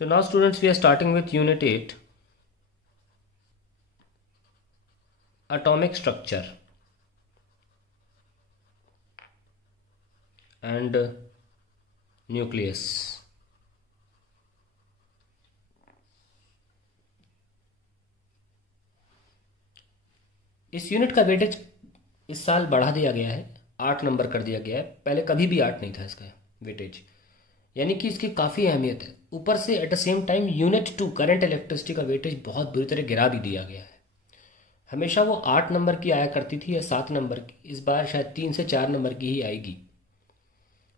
So now students, we are starting with unit 8, atomic structure and nucleus. इस unit का weightage इस साल बढ़ा दिया गया है, 8 नंबर कर दिया गया है। पहले कभी भी 8 नहीं था इसका वेटेज, यानी कि इसकी काफ़ी अहमियत है। ऊपर से at the same time unit 2 current electricity का वेटेज बहुत बुरी तरह गिरा भी दिया गया है। हमेशा वो 8 नंबर की आया करती थी या 7 नंबर की, इस बार शायद 3 से 4 नंबर की ही आएगी।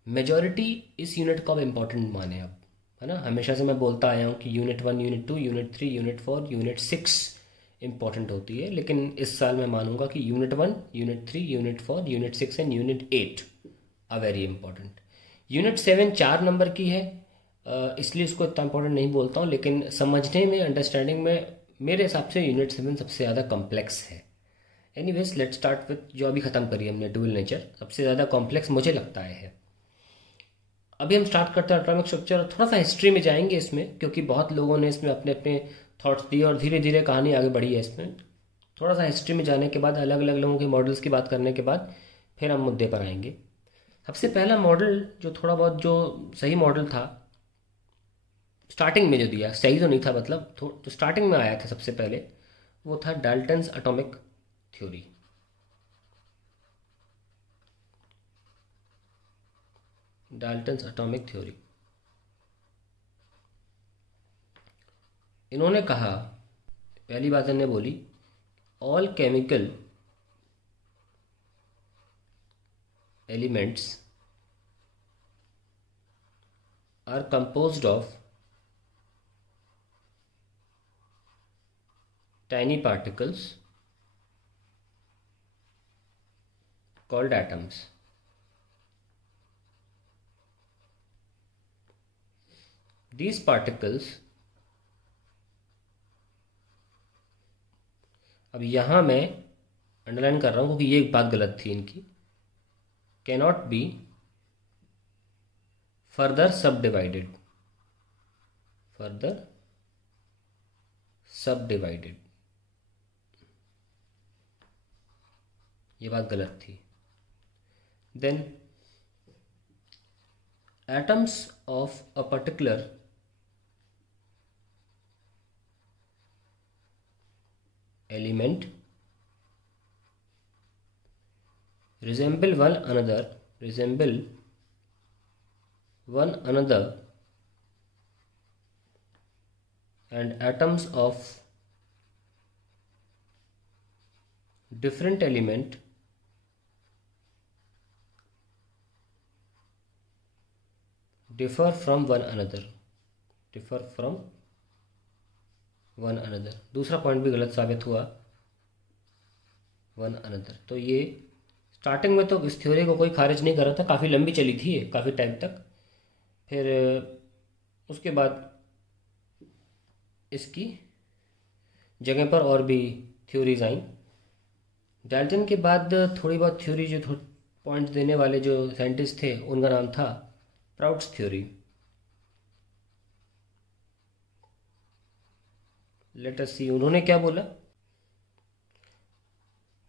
मेजॉरिटी इस यूनिट को अब इम्पोर्टेंट माने अब, है ना। हमेशा से मैं बोलता आया हूँ कि unit 1, unit 2, unit 3, unit 4, unit 6 important होती है, लेकिन इस साल मैं मानूंगा कि unit 1, unit 3, unit 4, unit 6 and unit 8 are very important. Unit 7 4 number की है, इसलिए इसको इतना इंपॉर्टेंट नहीं बोलता हूँ, लेकिन समझने में, अंडरस्टैंडिंग में मेरे हिसाब से यूनिट 7 सबसे ज़्यादा कॉम्प्लेक्स है। एनीवेज लेट्स स्टार्ट विथ जो अभी ख़त्म करी हमने, डुअल नेचर, सबसे ज़्यादा कॉम्प्लेक्स मुझे लगता है। अभी हम स्टार्ट करते हैं एटॉमिक स्ट्रक्चर। थोड़ा सा हिस्ट्री में जाएंगे इसमें, क्योंकि बहुत लोगों ने इसमें अपने अपने थॉट्स दिए और धीरे धीरे कहानी आगे बढ़ी है इसमें। थोड़ा सा हिस्ट्री में जाने के बाद, अलग अलग लोगों के मॉडल्स की बात करने के बाद फिर हम मुद्दे पर आएंगे। सबसे पहला मॉडल जो थोड़ा बहुत जो सही मॉडल था, स्टार्टिंग में जो दिया, सही तो नहीं था मतलब, तो स्टार्टिंग में आया था सबसे पहले, वो था Dalton's atomic theory. Dalton's atomic theory. इन्होंने कहा, पहली बात इन्होंने बोली, all chemical elements are composed of tiny particles called atoms. These particles, अब यहाँ मैं अंडरलाइन कर रहा हूँ क्योंकि ये एक बात गलत थी इनकी, cannot be further subdivided, further subdivided, ये बात गलत थी। Then atoms of a particular element resemble one another and atoms of different element differ from one another, दूसरा पॉइंट भी गलत साबित हुआ, वन अनदर। तो ये स्टार्टिंग में तो इस थ्योरी को कोई खारिज नहीं कर रहा था, काफ़ी लंबी चली थी ये, काफ़ी टाइम तक। फिर उसके बाद इसकी जगह पर और भी थ्योरीज आई। डाल्टन के बाद थोड़ी बहुत थ्योरी, जो पॉइंट्स देने वाले जो साइंटिस्ट थे, उनका नाम था प्राउड्स थ्योरी। लेट अस सी उन्होंने क्या बोला।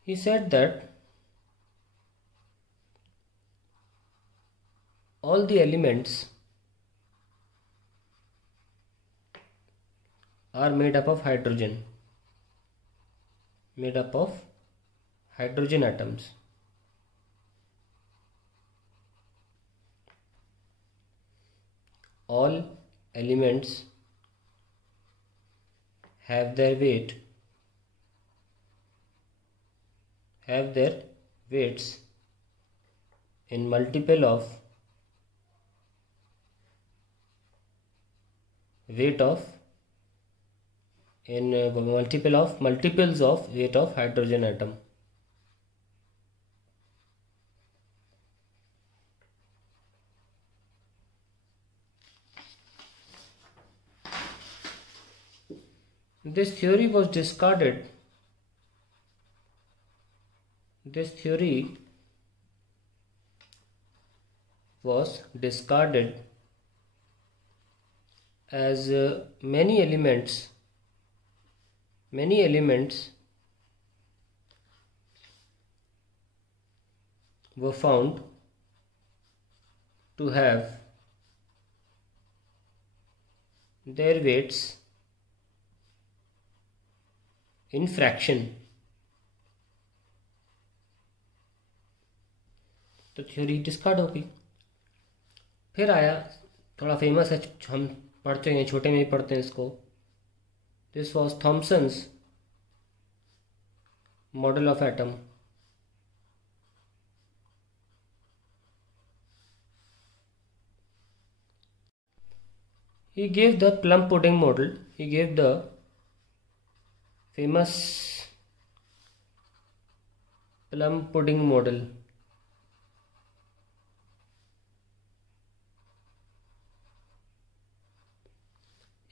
He said that all the elements are made up of hydrogen atoms. All elements have their weights in multiple of multiples of weight of hydrogen atom. This theory was discarded. This theory was discarded as many elements were found to have their weights in fraction। तो theory discard हो गई। फिर आया, थोड़ा famous है, हम पढ़ते हैं, छोटे में ही पढ़ते हैं इसको। This was Thomson's model of atom. He gave the plum pudding model. He gave the famous plum pudding model।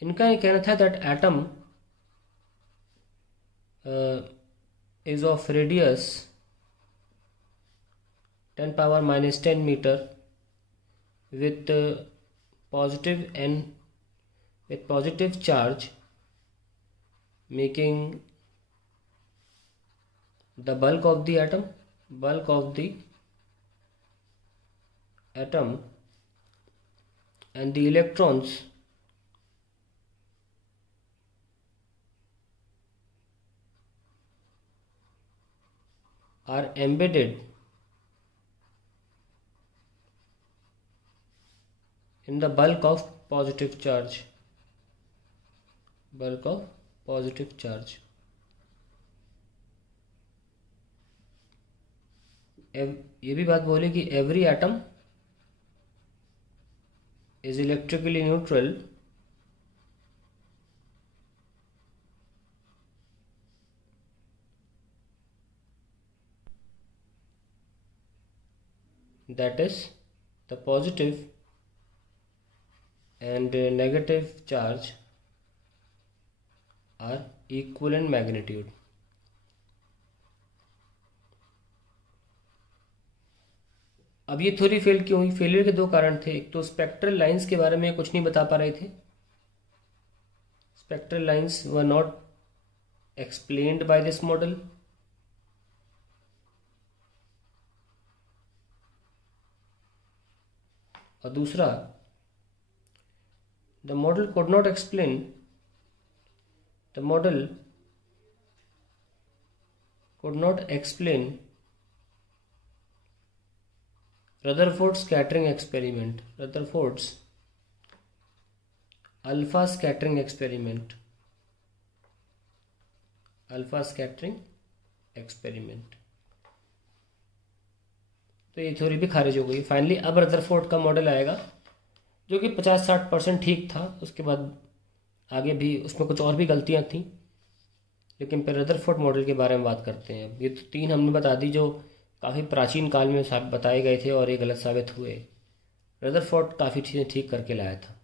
इनका ये कहना था that atom is of radius 10⁻⁻10 meter with positive charge, making the bulk of the atom, and the electrons are embedded in the bulk of positive charge। ये भी बात बोली कि every atom is electrically neutral that is the positive and negative charge are equal in magnitude। अब ये theory fail क्यों हुई? Failure के दो कारण थे। एक तो स्पेक्ट्रल लाइंस के बारे में कुछ नहीं बता पा रहे थे, spectral lines were not explained by this model. और दूसरा, the model could not explain Rutherford's scattering experiment, Rutherford's alpha scattering experiment। तो ये थ्योरी भी खारिज हो गई। फाइनली अब रदरफोर्ड का मॉडल आएगा जो कि 50-60% ठीक था। उसके बाद आगे भी उसमें कुछ और भी गलतियां थी, लेकिन फिर रदरफोर्ड मॉडल के बारे में बात करते हैं। ये तो 3 हमने बता दी जो काफ़ी प्राचीन काल में बताए गए थे और ये गलत साबित हुए। रदरफोर्ड काफ़ी चीज़ें ठीक करके लाया था।